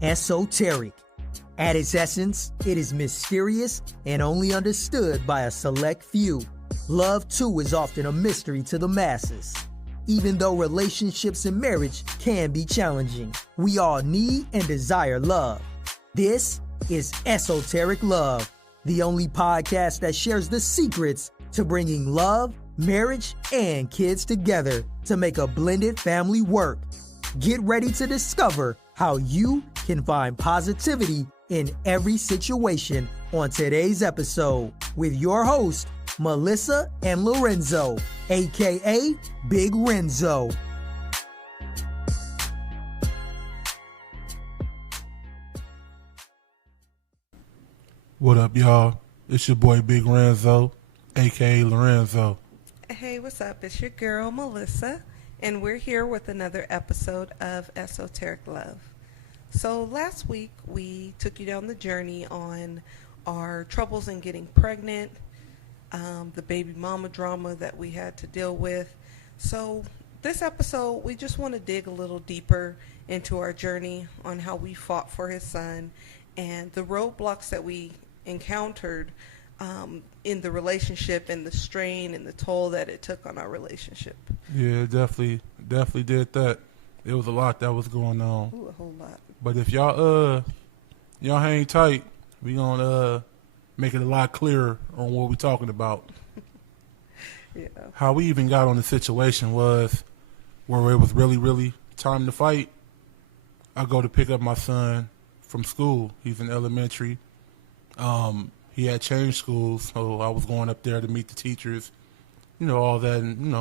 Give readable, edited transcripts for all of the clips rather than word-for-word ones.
Esoteric. At its essence, it is mysterious and only understood by a select few. Love, too, is often a mystery to the masses. Even though relationships and marriage can be challenging, we all need and desire love. This is Esoteric Love, the only podcast that shares the secrets to bringing love, marriage, and kids together to make a blended family work. Get ready to discover how you can find positivity in every situation on today's episode with your host, Melissa and Lorenzo, aka Big Renzo. What up, y'all? It's your boy Big Renzo, aka Lorenzo. Hey, what's up? It's your girl Melissa, and we're here with another episode of Esoteric Love. So last week we took you down the journey on our troubles in getting pregnant, the baby mama drama that we had to deal with. So this episode we just want to dig a little deeper into our journey on how we fought for his son and the roadblocks that we encountered in the relationship and the strain and the toll that it took on our relationship. Yeah, definitely did that. It was a lot that was going on. Ooh, a whole lot. But if y'all hang tight, we gonna make it a lot clearer on what we talking about. Yeah. How we even got on the situation was where it was really time to fight. I go to pick up my son from school. He's in elementary. He had changed schools, so I was going up there to meet the teachers, all that. And,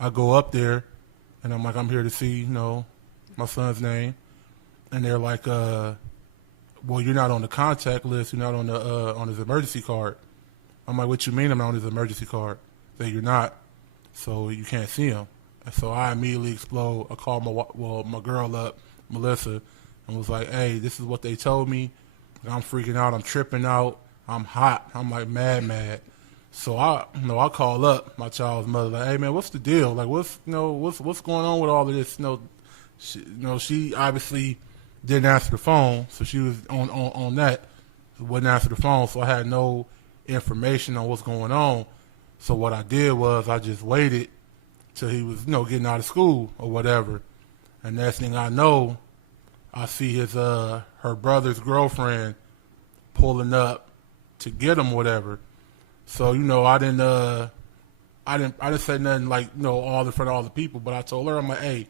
I go up there, and I'm like, I'm here to see, my son's name. And they're like, well, you're not on the contact list. You're not on his emergency card. I'm like, what you mean I'm not on his emergency card? They, you're not, so you can't see him. And so I immediately explode. I called my girl up, Melissa, and was like, hey, this is what they told me. I'm freaking out. I'm tripping out. I'm hot. I'm like mad. So I call up my child's mother, like, hey man, what's the deal? Like, what's going on with all of this? She obviously didn't answer the phone, so she was on that. Wouldn't answer the phone, so I had no information on what's going on. So what I did was I just waited till he was, getting out of school or whatever. And next thing I know, I see his her brother's girlfriend pulling up to get him, whatever. So I didn't say nothing like all in front of all the people, but I told her, I'm like, hey,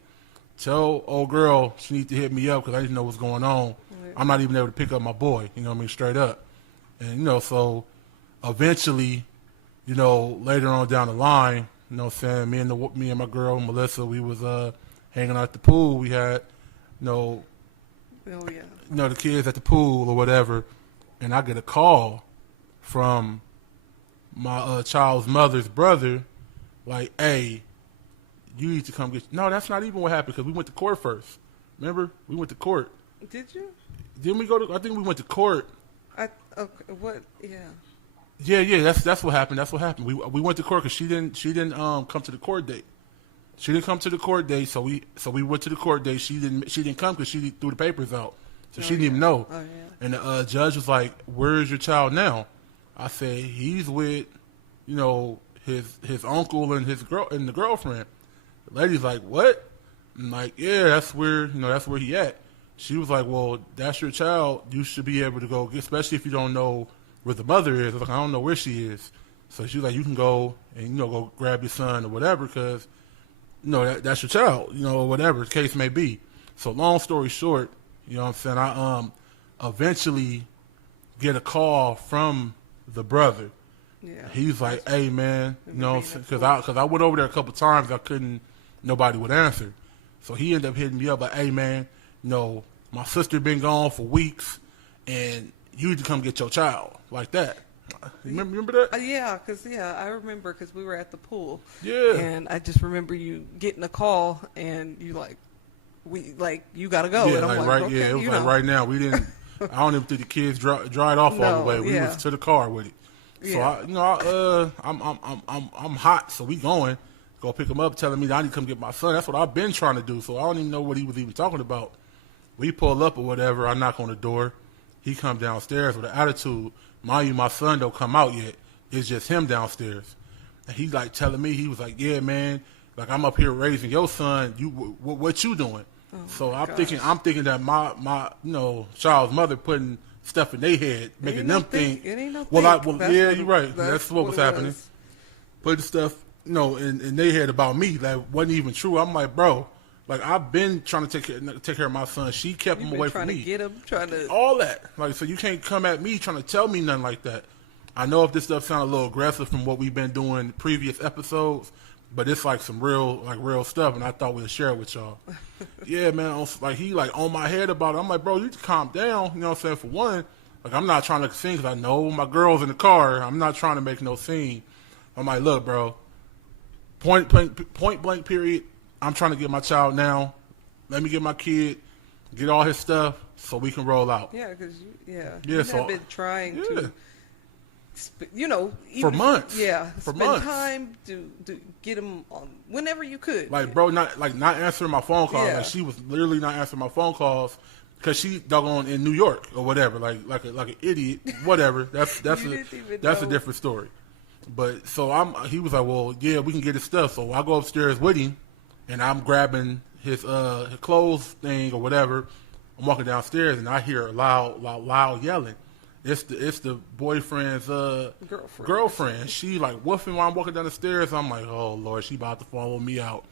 tell old girl she needs to hit me up because I didn't know what's going on. Right. I'm not even able to pick up my boy, straight up. And so eventually, later on down the line, saying me and my girl Melissa, we was hanging out at the pool. We had the kids at the pool or whatever, and I get a call from my child's mother's brother, like, hey, you need to come get. No, that's not even what happened because we went to court first. Remember, we went to court. Did you? Didn't we go to? I think we went to court. Okay, what? Yeah. Yeah. That's what happened. That's what happened. We went to court because she didn't come to the court date. She didn't come to the court date, so we went to the court date. She didn't come because she threw the papers out, so she didn't even know. Oh, yeah. And the judge was like, "Where is your child now?" I said, "He's with, his uncle and his the girlfriend." The lady's like, "What?" I'm like, "Yeah, that's where he at." She was like, "Well, that's your child. You should be able to go get, especially if you don't know where the mother is." I was like, "I don't know where she is." So she was like, "You can go and go grab your son or whatever because that's your child, or whatever the case may be." So long story short, what I'm saying, I eventually get a call from the brother. Yeah. He's like, hey man, because I went over there a couple times, nobody would answer. So he ended up hitting me up like, hey man, my sister been gone for weeks, and you need to come get your child, like that. Remember that? Yeah, I remember because we were at the pool. Yeah. And I just remember you getting a call, and you you gotta go. Yeah, and I'm right. Okay, yeah, it was like right now. We didn't. I don't even think the kids dried off all the way. We was to the car with it. So yeah. I'm hot. So we go pick him up, telling me that I need to come get my son. That's what I've been trying to do. So I don't even know what he was even talking about. We pull up or whatever. I knock on the door. He come downstairs with an attitude. Mind you, my son don't come out yet. It's just him downstairs. And he's like telling me, he was like, yeah, man, like I'm up here raising your son. You, what you doing? Oh so I'm thinking that my child's mother putting stuff in their head, making them think. It ain't no yeah, you're right. That's what was happening. Putting stuff, in their head about me that wasn't even true. I'm like, bro, like I've been trying to take care of my son. She kept him away from me. Trying to all that. Like, so you can't come at me trying to tell me nothing like that. I know if this stuff sounds a little aggressive from what we've been doing in previous episodes, but it's like some real stuff, and I thought we'd share it with y'all. Yeah, man, like he like on my head about it. I'm like, bro, you need to calm down. You know what I'm saying? For one, like I'm not trying to sing because I know my girl's in the car. I'm not trying to make no scene. I'm like, look, bro, point blank period. I'm trying to get my child now. Let me get my kid, get all his stuff, so we can roll out. Yeah, because you've been trying to. For months. Yeah, for spend months. time to get him on whenever you could. Like, bro, not answering my phone calls. Yeah. Like, she was literally not answering my phone calls because she doggone in New York or whatever. Like an idiot. Whatever. That's a different story. But so he was like, well, yeah, we can get his stuff. So I go upstairs with him, and I'm grabbing his clothes thing or whatever. I'm walking downstairs, and I hear loud yelling. It's the boyfriend's girlfriend. She like woofing while I'm walking down the stairs. I'm like, oh Lord, she about to follow me out.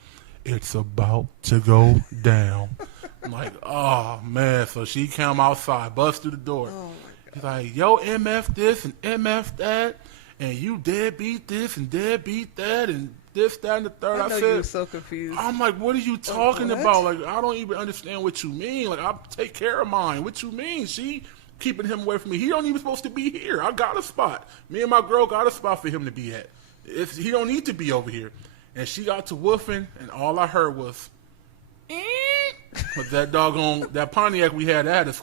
It's about to go down. I'm like, oh man. So she came outside, bust through the door. Oh my God. He's like, yo, MF this and MF that, and you deadbeat this and deadbeat that, and this, that, and the third. I know you were so confused. I'm like, what are you talking about? Like, I don't even understand what you mean. Like, I take care of mine. What you mean? She keeping him away from me. He don't even supposed to be here. I got a spot. Me and my girl got a spot for him to be at. He don't need to be over here. And she got to woofing, and all I heard was, but that Pontiac we had, that had a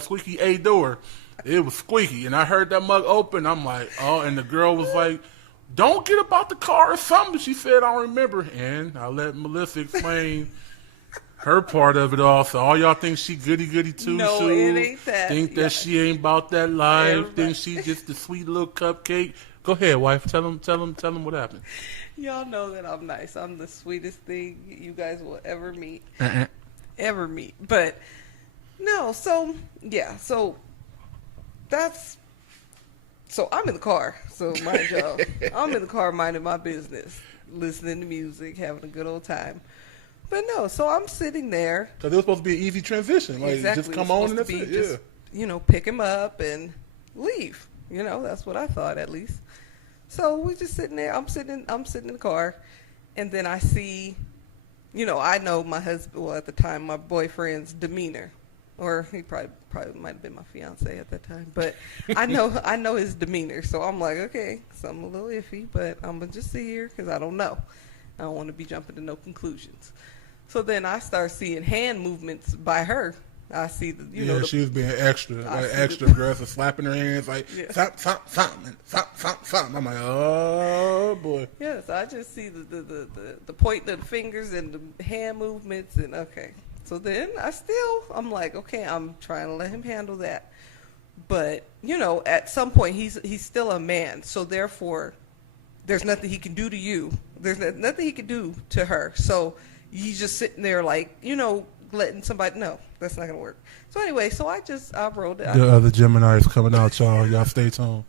squeaky A door. It was squeaky, and I heard that mug open. I'm like, oh, and the girl was like, don't get about the car or something. She said, I don't remember. And I let Melissa explain her part of it all. So all y'all think she goody too. No, it ain't that. Think that she ain't about that life. Everybody. Think she just the sweet little cupcake. Go ahead, wife. Tell them what happened. Y'all know that I'm nice. I'm the sweetest thing you guys will ever meet. Ever meet. But no, so that's. So I'm in the car. So mind y'all, I'm in the car minding my business, listening to music, having a good old time. But no, so I'm sitting there. Because it was supposed to be an easy transition. Like, exactly. just come on and that's it. Just, pick him up and leave. That's what I thought at least. So we just sitting there. I'm sitting in the car, and then I see, I know my husband. Well, at the time, my boyfriend's demeanor, or he probably might have been my fiance at that time. But I know his demeanor. So I'm like, okay, something a little iffy, but I'm gonna just sit here because I don't know. I don't want to be jumping to no conclusions. So then I start seeing hand movements by her. I see she was being extra aggressive, slapping her hands like stop. I'm like, oh boy. Yes, I just see the pointing of the fingers and the hand movements, and okay. So then I'm like, okay, I'm trying to let him handle that, but at some point he's still a man, so therefore there's nothing he can do to you. There's nothing he can do to her. So he's just sitting there like, letting somebody know. That's not going to work. So anyway, I rolled it. The other Gemini is coming out, y'all. Y'all stay tuned.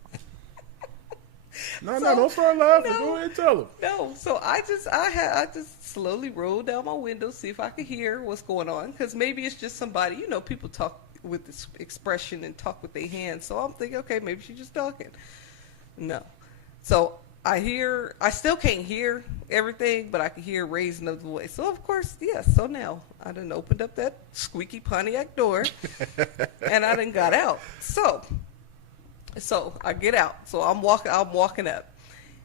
No, don't start laughing. Go ahead and tell them. No, so I just slowly rolled down my window, see if I could hear what's going on. Because maybe it's just somebody, people talk with this expression and talk with their hands. So I'm thinking, okay, maybe she's just talking. No. So I still can't hear everything, but I can hear raising of the voice. So, of course, yes. So now I done opened up that squeaky Pontiac door, and I done got out. So I get out. So I'm walking up,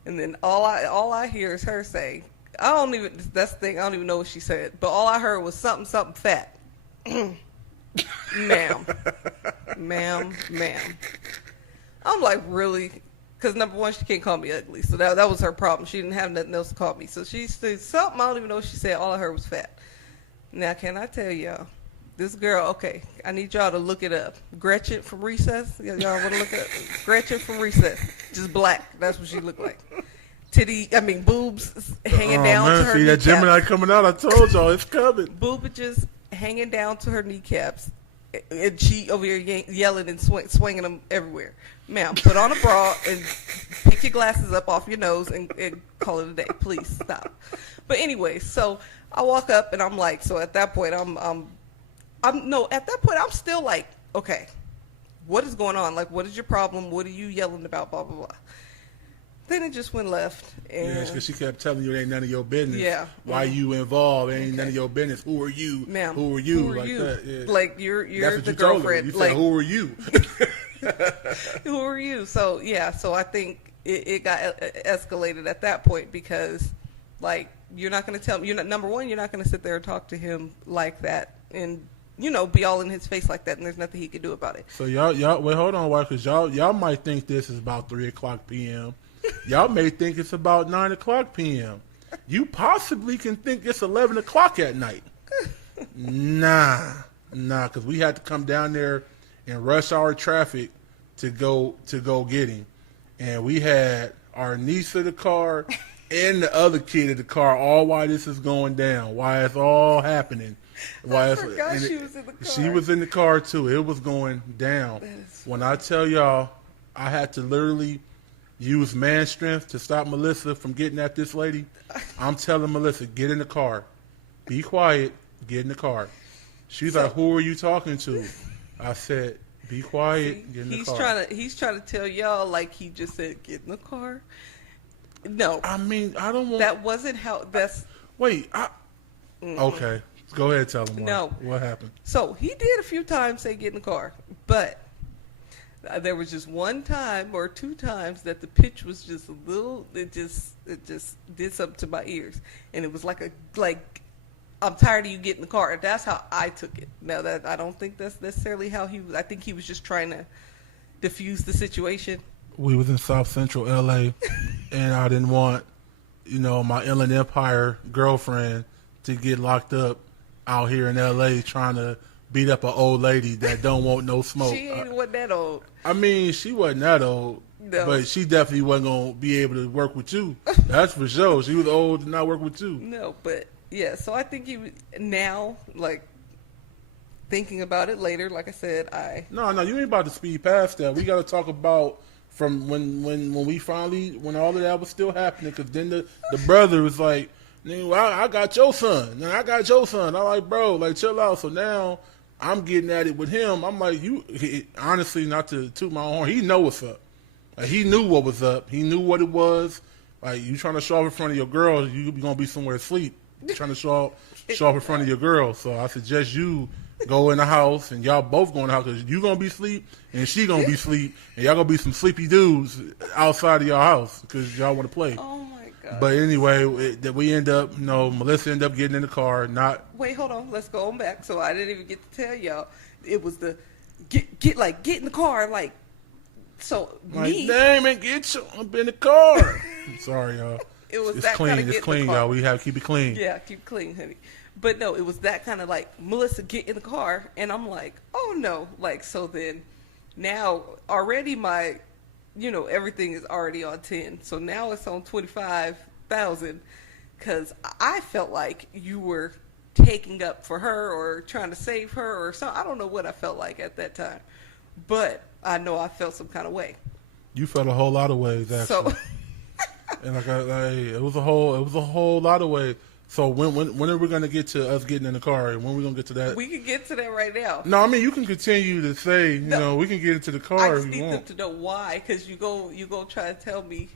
and then all I hear is her say, I don't even know what she said, but all I heard was something fat. Ma'am. I'm like, really? Because number one, she can't call me ugly, so that was her problem. She didn't have nothing else to call me. So she said something, I don't even know what she said. All I heard was fat. Now, can I tell y'all, This girl, okay, I need y'all to look it up. Gretchen from Recess. Y'all want to look up Gretchen from Recess? Just black. That's what she looked like. Boobs hanging down to her see that kneecaps. Gemini coming out. I told y'all it's coming. Boobages hanging down to her kneecaps. And she over here yelling and swinging them everywhere. Ma'am, put on a bra and pick your glasses up off your nose and call it a day. Please stop. But anyway, so I walk up and I'm like, so at that point I'm still like, okay, what is going on? Like, what is your problem? What are you yelling about? Blah, blah, blah. Then it just went left. And Yeah, because she kept telling you it ain't none of your business. Yeah. Why you involved? It ain't none of your business. Who are you? Ma'am, who are you? who are like you? that. Yeah. Like, you're That's what the you told her. girlfriend. You said, Like, who are you? who are you? So, yeah, so I think it got escalated at that point because, like, you're not going to tell me, number one, you're not going to sit there and talk to him like that and, be all in his face like that, and there's nothing he can do about it. So y'all, wait, hold on, why? Because y'all might think this is about 3:00 p.m. Y'all may think it's about 9:00 p.m. You possibly can think it's 11 o'clock at night. Nah, because we had to come down there in rush hour traffic to go get him, and we had our niece in the car and the other kid in the car. All while this is going down, why it's all happening. I forgot she was in the car. She was in the car too. It was going down. When I tell y'all, I had to literally use man strength to stop Melissa from getting at this lady. I'm telling Melissa, get in the car. Be quiet. Get in the car. She's like, who are you talking to? I said, be quiet. Get in the car. He's trying to tell y'all like he just said, get in the car. No. I mean, I don't want... That wasn't how... Wait. Okay. Go ahead and tell him what happened. So he did a few times say get in the car, but there was just one time or two times that the pitch was just a little. It just did something to my ears, and it was like I'm tired of you getting in the car. That's how I took it. Now that I don't think that's necessarily how he was. I think he was just trying to diffuse the situation. We was in South Central LA, and I didn't want my Inland Empire girlfriend to get locked up out here in L.A. trying to beat up an old lady that don't want no smoke. She wasn't that old. I mean, she wasn't that old, no. But she definitely wasn't going to be able to work with you. That's for sure. She was old to not work with you. No, but, yeah, so I think now, like, thinking about it later, like I said, No, you ain't about to speed past that. We got to talk about from when all of that was still happening, because then the brother was like, I got your son. I got your son. I'm like, bro, like, chill out. So now I'm getting at it with him. I'm like, honestly, not to toot my own horn, he know what's up. Like, he knew what was up. He knew what it was. Like, you trying to show up in front of your girl, you going to be somewhere asleep. Trying to show up in front of your girl. So I suggest you go in the house, and y'all both go in the house, because you going to be asleep, and she going to be asleep, and y'all going to be some sleepy dudes outside of your house, because y'all want to play. Oh, but anyway, we end up, Melissa ended up getting in the car. Wait, hold on. Let's go on back. So I didn't even get to tell y'all. It was the get in the car, like. So me, damn it, get you up in the car. I'm sorry, y'all. It's that clean. It's clean, y'all. We have to keep it clean. Yeah, keep it clean, honey. But no, it was that kind of like, Melissa, get in the car, and I'm like, oh no, like, so then now already my. Everything is already on 10. So now it's on 25,000 because I felt like you were taking up for her or trying to save her or something. I don't know what I felt like at that time, but I know I felt some kind of way. You felt a whole lot of ways, actually. So, and it was a whole lot of ways. So when are we going to get to us getting in the car, and when are we going to get to that? We can get to that right now. No, I mean, you can continue to say, we can get into the car I just if you need want. them to know why, because you go try to tell me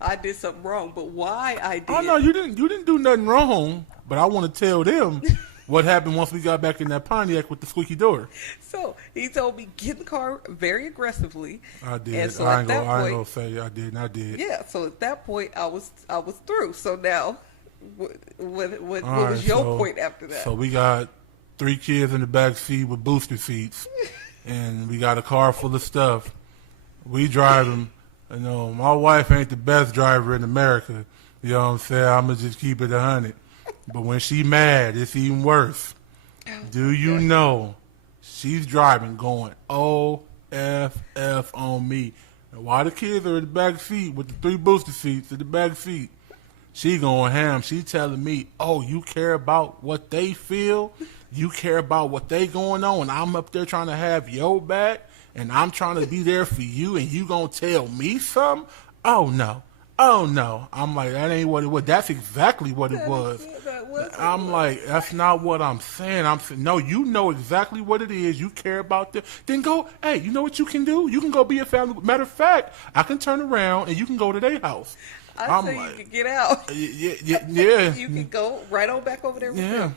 I did something wrong, but why I did. Oh, no, you didn't do nothing wrong, but I want to tell them what happened once we got back in that Pontiac with the squeaky door. So he told me get in the car very aggressively. I did. And so I ain't gonna say I did, and I did. Yeah, so at that point I was through. So now what was your point after that? So we got 3 kids in the back seat with booster seats, and we got a car full of stuff. We driving. My wife ain't the best driver in America. You know what I'm saying? I'm going to just keep it 100. But when she mad, it's even worse. Do you know she's driving going OFF on me? And while the kids are in the back seat with the 3 booster seats in the back seat, she going ham. She telling me, oh, you care about what they feel? You care about what they going on? And I'm up there trying to have your back, and I'm trying to be there for you, and you going to tell me something? Oh, no. Oh, no. I'm like, that ain't what it was. That's exactly what it was. I'm like, that's not what I'm saying. I'm saying, no, you know exactly what it is. You care about them. Then go, hey, you know what you can do? You can go be a family. Matter of fact, I can turn around and you can go to their house. I'm say like, you can get out. Yeah. You can go right on back over there with them.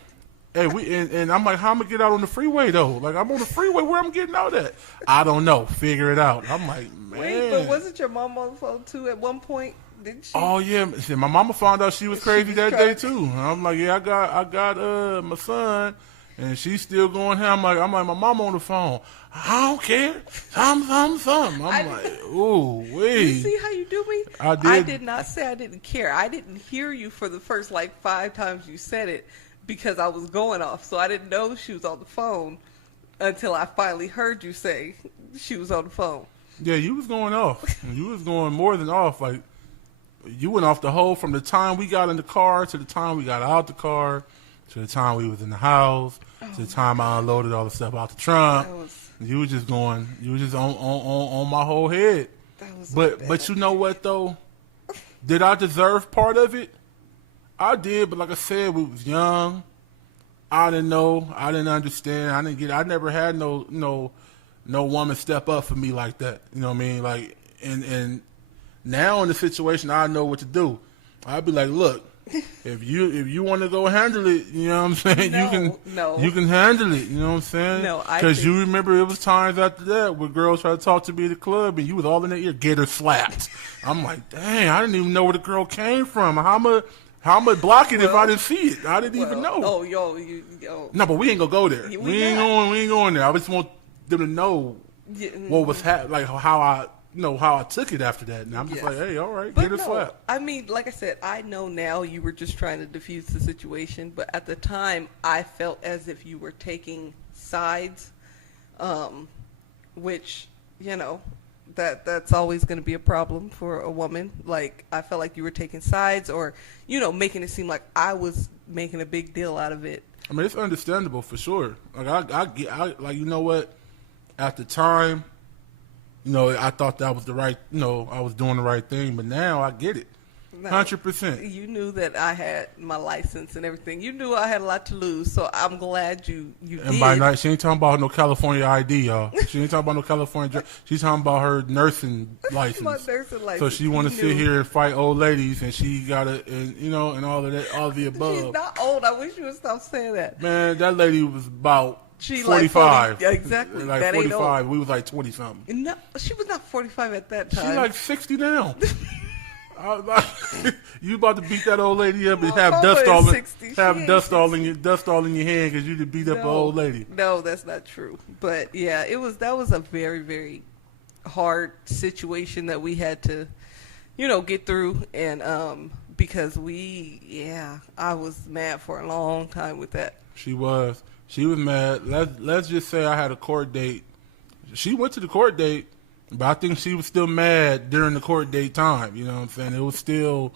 Hey, and I'm like, how am I gonna get out on the freeway though? Like, I'm on the freeway, where I'm getting out at? I don't know. Figure it out. I'm like, man. Wait, but wasn't your mom on the phone too at one point? Didn't she? Oh yeah, see, my mama found out she was crazy that day too. I'm like, yeah, I got my son, and she's still going here. I'm like, my mama on the phone. I don't care. Something. I'm like, ooh, wait. You see how you do me? I did. I did not say I didn't care. I didn't hear you for the first like 5 times you said it because I was going off. So I didn't know she was on the phone until I finally heard you say she was on the phone. Yeah, you was going off. You was going more than off. Like, you went off the whole from the time we got in the car to the time we got out the car to the time we was in the house to the time I unloaded all the stuff out the trunk. You were just going. You were just on my whole head. But you know what though? Did I deserve part of it? I did, but like I said, we was young. I didn't know. I didn't understand. I didn't get. I never had no woman step up for me like that. You know what I mean? Like and now in the situation, I know what to do. I'd be like, look. If you want to go handle it, you know what I'm saying? You can handle it, you know what I'm saying? No, because you remember it was times after that where girls tried to talk to me at the club and you was all in their ear, get her slapped. I'm like, dang, I didn't even know where the girl came from. How am I block it if I didn't see it? I didn't even know. Oh, yo. No, but we ain't gonna go there. We ain't going there. I just want them to know what was like how I took it after that, and I'm just like, hey, all right, get a slap. I mean, like I said, I know now you were just trying to diffuse the situation, but at the time, I felt as if you were taking sides, which, that's always going to be a problem for a woman. Like, I felt like you were taking sides or, making it seem like I was making a big deal out of it. I mean, it's understandable for sure. Like, I you know what, at the time, I thought that was the right, I was doing the right thing, but now I get it. 100%. You knew that I had my license and everything. You knew I had a lot to lose, so I'm glad you did. And by night, she ain't talking about no California ID, y'all. She ain't talking about no California. She's talking about her nursing license. My nursing license. So she want to sit here and fight old ladies, and she got to, and all of that, all of the above. She's not old. I wish you would stop saying that. Man, that lady was about. She 45. Like exactly. Like that 45. We was like 20 something. No, she was not 45 at that time. She's like 60 now. You about to beat that old lady up and have dust all in your hand because you did beat up an old lady. No, that's not true. But yeah, that was a very, very hard situation that we had to, get through, and because I was mad for a long time with that. She was mad. Let's just say I had a court date. She went to the court date, but I think she was still mad during the court date time. You know what I'm saying? It was still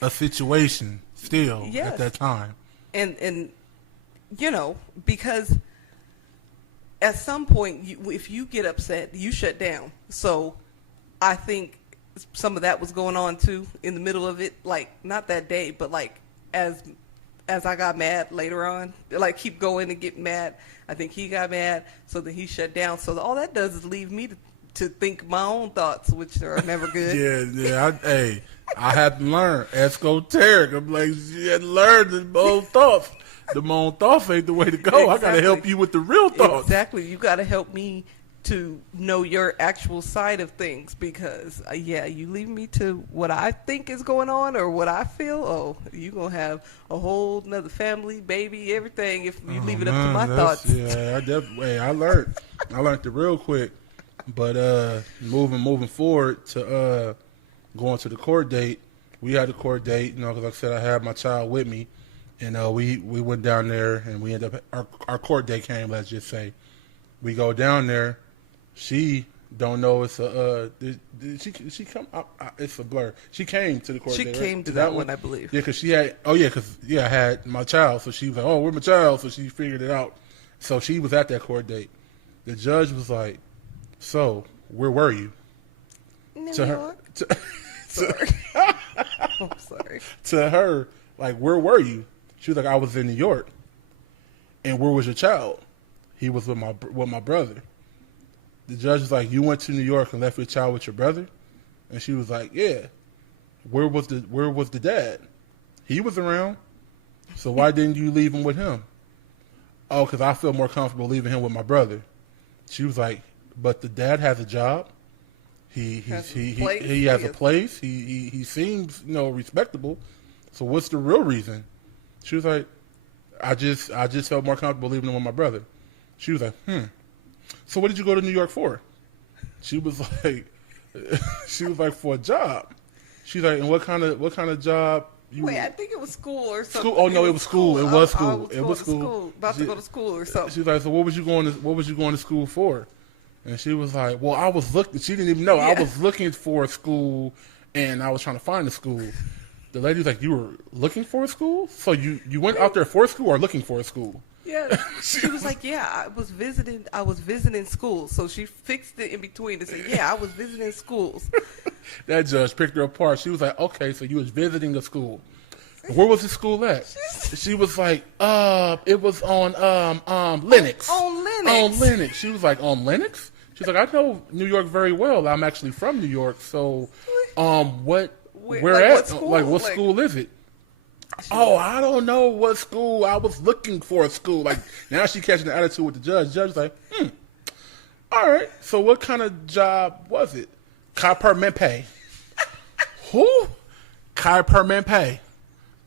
a situation at that time. And because at some point, if you get upset, you shut down. So I think some of that was going on too in the middle of it. Like, not that day, but like as I got mad later on, like keep going and get mad. I think he got mad, so then he shut down. So all that does is leave me to think my own thoughts, which are never good. I had to learn Esoteric. I'm like, you had to learn the own thoughts. The own thoughts ain't the way to go. Exactly. I got to help you with the real thoughts. Exactly. You got to help me to know your actual side of things, because you leave me to what I think is going on or what I feel, you gonna have a whole nother family, baby, everything if you leave it up to my thoughts. Yeah, I learned it real quick. But moving forward to going to the court date, we had a court date, because like I said, I had my child with me. And we went down there, and we ended up our court day came. Let's just say we go down there. She don't know it's a did she come? It's a blur. She came to the court. She day, came right? to that one, I believe. Yeah, because she had. Oh yeah, because I had my child, so she was like, "Oh, where's my child?" So she figured it out. So she was at that court date. The judge was like, "So where were you?" New To her, York. sorry. I'm sorry. To her, like, where were you? She was like, I was in New York. And where was your child? He was with my brother. The judge was like, you went to New York and left your child with your brother? And she was like, yeah. Where was the dad? He was around. So why didn't you leave him with him? Oh, because I feel more comfortable leaving him with my brother. She was like, but the dad has a job. He has a place. He seems, respectable. So what's the real reason? She was like, I just felt more comfortable leaving him with my brother. She was like, So what did you go to New York for? She was like, for a job. She's like, and what kind of job? Wait, I think it was school or something. School? Oh no, it was school. It was school. It was school. About to go to school or something. She was like, so what was you going to school for? And she was like, well, I was looking. She didn't even know. Yeah. I was looking for a school, and I was trying to find a school. The lady was like, you were looking for a school? So you went out there for a school or looking for a school? Yeah. She was like, yeah, I was visiting schools. So she fixed it in between and said, yeah, I was visiting schools. That judge picked her apart. She was like, okay, so you was visiting a school. Where was the school at? She was like, it was on Linux. On Linux. On Linux. She was like, on Linux? She's like, I know New York very well. I'm actually from New York. So, what school is it? Oh, I don't know what school. I was looking for a school. Like, now she catching the attitude with the judge. The judge is like, all right. So what kind of job was it? Permanente. Who? Permanente.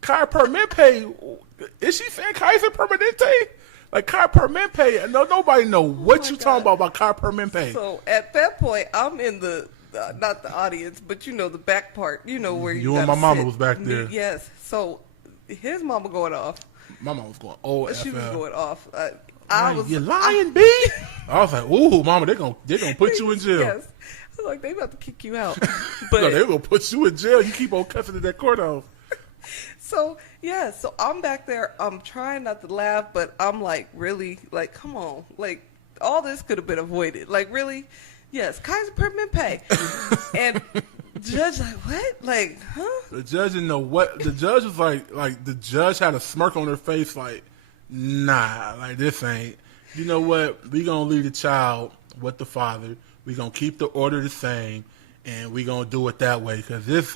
Permanente. Is she saying Kaiser Permanente? Like Permanente. No, nobody know what you talking about Permanente. So at that point, I'm in the not the audience, but the back part. Where you and my mama was back there. Yes. So his mama going off. My mama was going OFL. She was going off. You lying, B? I was like, ooh, mama, they're gonna put you in jail. Yes. I was like, they about to kick you out. But no, they're gonna put you in jail. You keep on cussing in that courthouse. So I'm back there. I'm trying not to laugh, but I'm like, really, like, come on, like, all this could have been avoided. Like, really, yes, Kaiser Permanente. And the judge like, what? Like, huh? The judge didn't know what. The judge was like the judge had a smirk on her face, like, nah, like this ain't. You know what? We gonna leave the child with the father. We gonna keep the order the same, and we gonna do it that way because this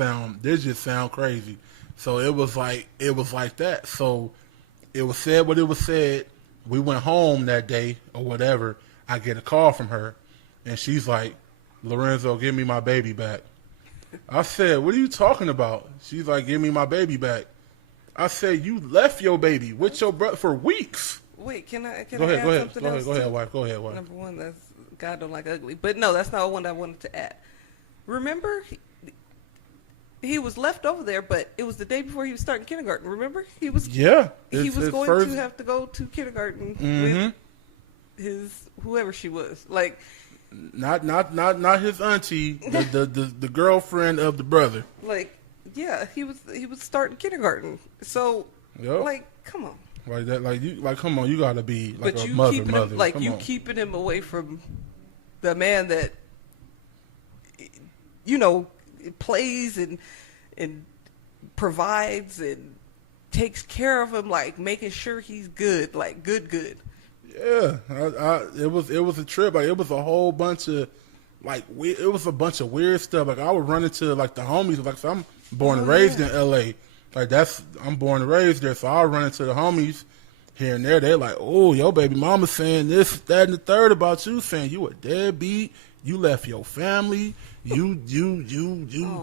just sound crazy. So it was like that. So it was said what it was said. We went home that day or whatever. I get a call from her, and she's like, Lorenzo, give me my baby back. I said, what are you talking about? She's like, give me my baby back. I said, you left your baby with your brother for weeks. Wait, can I go add ahead, something else? Go ahead, wife. Go ahead, wife. Number one, that's God don't like ugly. But no, that's not one I wanted to add. Remember, he was left over there, but it was the day before he was starting kindergarten. Remember, he was going to have to go to kindergarten with his whoever she was. Like, not his auntie, the girlfriend of the brother. Like, yeah, he was starting kindergarten. So, like, come on. Like that, come on, you gotta be like but a you mother. Keeping him, like come you on. Keeping him away from the man that plays and provides and takes care of him, like making sure he's good, like good. Yeah, it was a trip. Like it was a whole bunch of it was a bunch of weird stuff. Like I would run into like the homies. Like so I'm born and raised in L.A. Like I'm born and raised there, so I'll run into the homies here and there. They're like, oh, your baby mama saying this, that, and the third about you, saying you a deadbeat, you left your family, you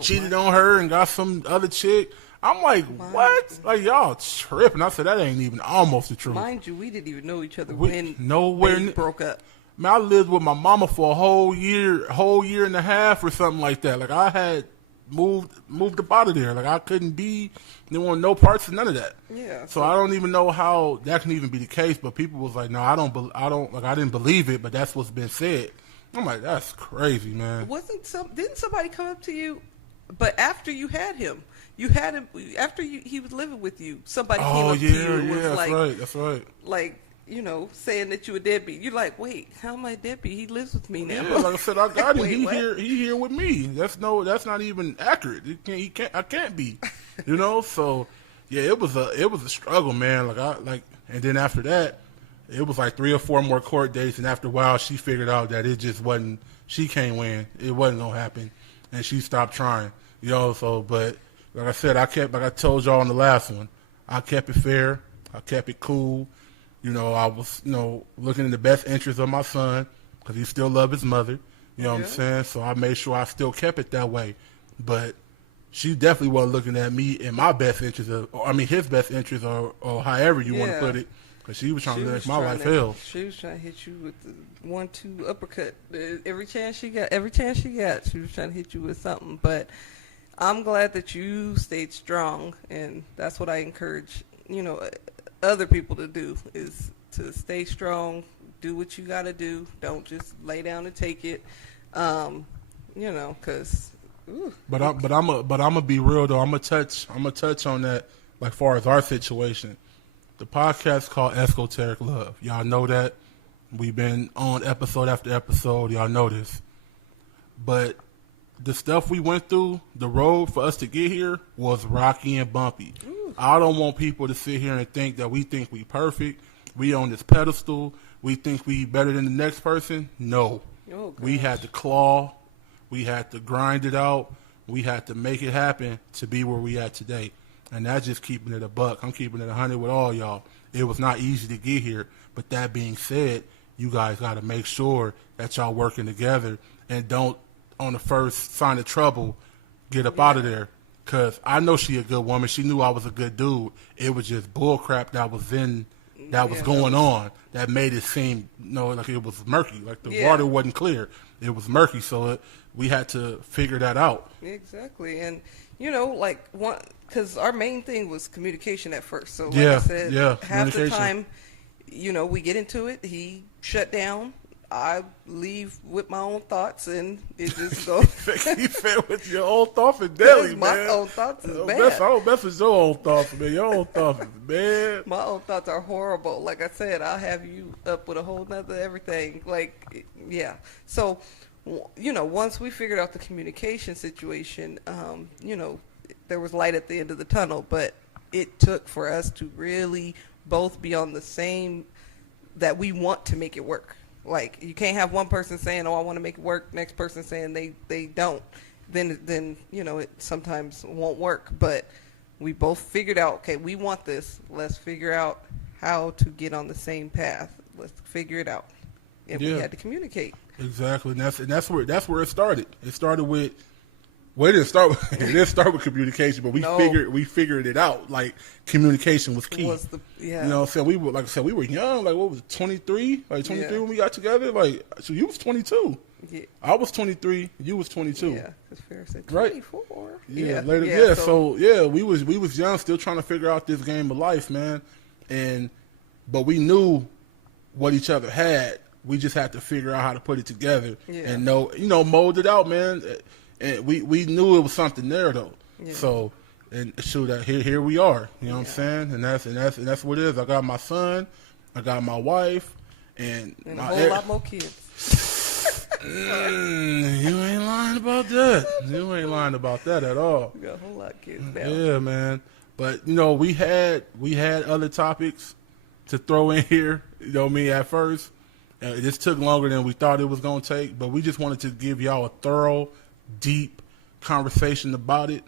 cheated on her and got some other chick. I'm like, what? Like y'all tripping. I said that ain't even almost the truth. Mind you, we didn't even know each other when they broke up. Man, I lived with my mama for a whole year and a half or something like that. Like I had moved up out of there. Like I couldn't be, there weren't no parts of none of that. Yeah. So I don't even know how that can even be the case. But people was like, no, I didn't believe it, but that's what's been said. I'm like, that's crazy, man. Didn't somebody come up to you, but after you had him after he was living with you, somebody came up to you and was like, that's right. Like, you know, saying that you a deadbeat. You're like, wait, how am I a deadbeat? He lives with me now. Yeah, like I said, I got him. Wait, He here with me. That's not even accurate. I can't be. You know, so yeah, it was a struggle, man. And then after that, it was like 3 or 4 more court dates, and after a while, she figured out that it just wasn't. She can't win. It wasn't gonna happen, and she stopped trying. You know, so but like I said, like I told y'all in the last one, I kept it fair. I kept it cool. You know, I was, looking in the best interest of my son because he still loved his mother. You know what I'm saying? So I made sure I still kept it that way. But she definitely wasn't looking at me in my best interest, his best interest, or however you want to put it. Because she was trying to make my life hell. She was trying to hit you with the 1-2 uppercut every chance she got. Every chance she got, she was trying to hit you with something. But I'm glad that you stayed strong, and that's what I encourage, other people to do, is to stay strong, do what you got to do. Don't just lay down and take it, because. But I'm gonna be real though. I'm gonna touch on that, like far as our situation. The podcast called Esoteric Love. Y'all know that. We've been on episode after episode. Y'all know this. But the stuff we went through, the road for us to get here was rocky and bumpy. Ooh. I don't want people to sit here and think that we think we perfect. We on this pedestal. We think we better than the next person. No. Oh, we had to claw. We had to grind it out. We had to make it happen to be where we at today. And that's just keeping it a buck. I'm keeping it 100 with all y'all. It was not easy to get here. But that being said, you guys got to make sure that y'all working together and don't, on the first sign of trouble, get up out of there. Because I know she a good woman. She knew I was a good dude. It was just bull crap that was going on that made it seem, like it was murky. Like the water wasn't clear. It was murky. So we had to figure that out. Exactly. And, because our main thing was communication at first. So, like I said, half the time, we get into it. He shut down. I leave with my own thoughts, and it just goes. You said with your own thoughts is deadly, man. My own thoughts is bad. I don't mess with your own thoughts, man. Your own thoughts is bad. My own thoughts are horrible. Like I said, I'll have you up with a whole nother everything. So, once we figured out the communication situation, there was light at the end of the tunnel, but it took for us to really both be on the same, that we want to make it work. Like, you can't have one person saying, oh, I want to make it work, next person saying they don't. Then it sometimes won't work. But we both figured out, okay, we want this. Let's figure out how to get on the same path. Let's figure it out. And we had to communicate. Exactly. And that's where it started. It started with, well, it didn't start with communication, but we figured it out. Like, communication was key. So we were young. Like, what was it, 23? Like 23 when we got together. Like, so you was 22. Yeah. I was 23. You was 22. Yeah, because Farrah said 24. Right. Yeah. Later. So we was young, still trying to figure out this game of life, man. But we knew what each other had. We just had to figure out how to put it together and mold it out, man. And we knew it was something there though. Yeah. So here we are. You know what I'm saying? And that's what it is. I got my son, I got my wife, and a whole lot more kids. You ain't lying about that. You ain't lying about that at all. We got a whole lot of kids now. Yeah, man. But we had other topics to throw in here. At first. It just took longer than we thought it was going to take, but we just wanted to give y'all a thorough, deep conversation about it.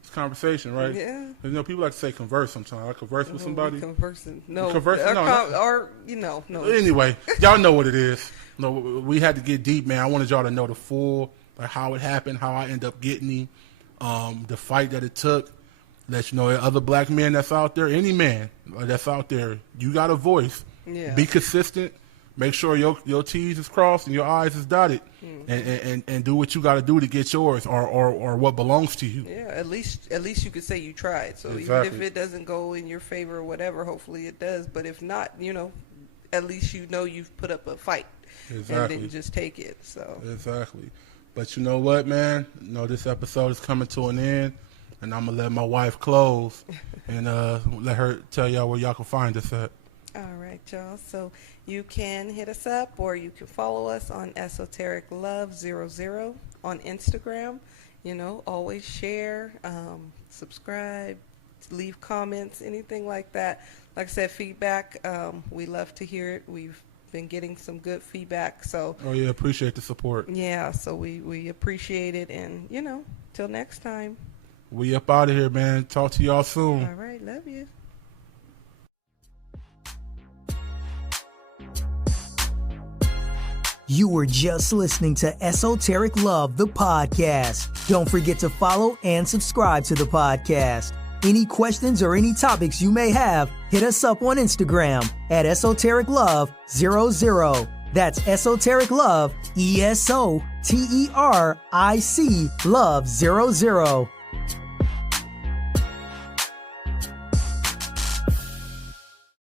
It's conversation, right? Yeah. People like to say converse sometimes. I converse with somebody. Conversing. No. No. Anyway, y'all know what it is. No, we had to get deep, man. I wanted y'all to know the full, how it happened, how I ended up getting him, the fight that it took. Let you know, other black men that's out there, any man that's out there, you got a voice. Yeah. Be consistent. make sure your T's is crossed and your I's is dotted, and do what you got to do to get yours or what belongs to you. Yeah, at least you could say you tried. So Exactly. even if it doesn't go in your favor or whatever, hopefully it does. But if not, at least you've put up a fight Exactly. and didn't just take it. So Exactly. But you know what, man? This episode is coming to an end, and I'm going to let my wife close and let her tell y'all where y'all can find us at. all right, y'all. So you can hit us up or you can follow us on Esoteric Love 00 on Instagram. Always share, subscribe, leave comments, anything like that. Like I said, feedback, we love to hear it. We've been getting some good feedback. So Oh, yeah, appreciate the support. yeah, so we appreciate it. And, till next time. We up out of here, man. Talk to y'all soon. All right, love you. You were just listening to Esoteric Love, the podcast. Don't forget to follow and subscribe to the podcast. Any questions or any topics you may have, hit us up on Instagram at Esoteric Love 00. That's Esoteric Love, ESOTERIC Love 00.